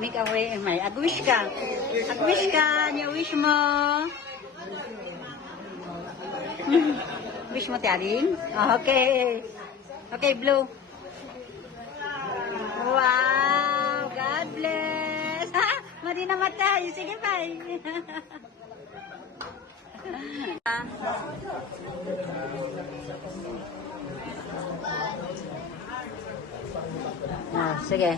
Make a way, mayag-wish ka.Ag-wish ka, niya wish mo. Wish mo, Tiaring? Okay. Okay, blue. Wow! God bless! Ha? Madi na matay. Sige, bye. Sige.